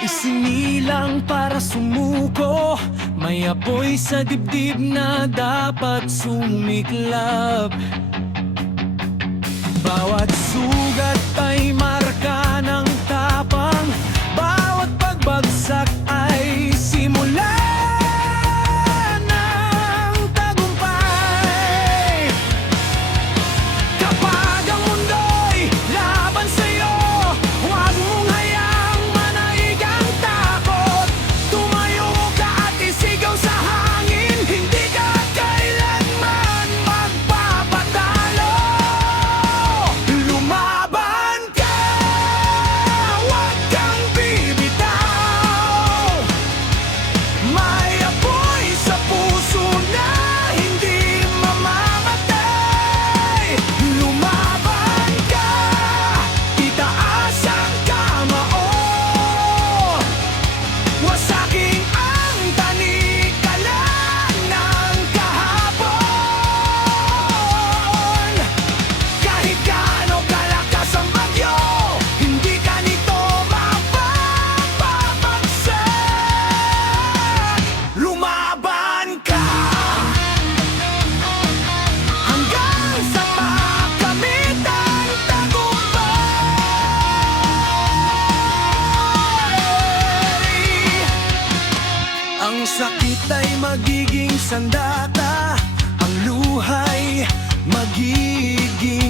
Isinilang para sumuko, may apoy sa dibdib na dapat sumiklab. Bawat sugat ay marka ng tapang, bawat pagbagsak ay simula ng tagumpay. Kapag ang mundo'y laban sa'yo, huwag mong hayaang manaig ang takot. Tumayo ka at isigaw sa hangin, hindi ka kailanman magpapatalo. Lumaban ka, huwag kang bibitaw. May apoy sa puso na hindi mamamatay. Lumaban ka, itaas ang kamao. Wasaking ang tanikalan ng kahapon. Kahit gaano kalakas ang bagyo, hindi ka nito mapapagsak. Lumaban ka hanggang sa makamit ang tagumpay. Ang sakit ay magiging sandata, ang luhay magiging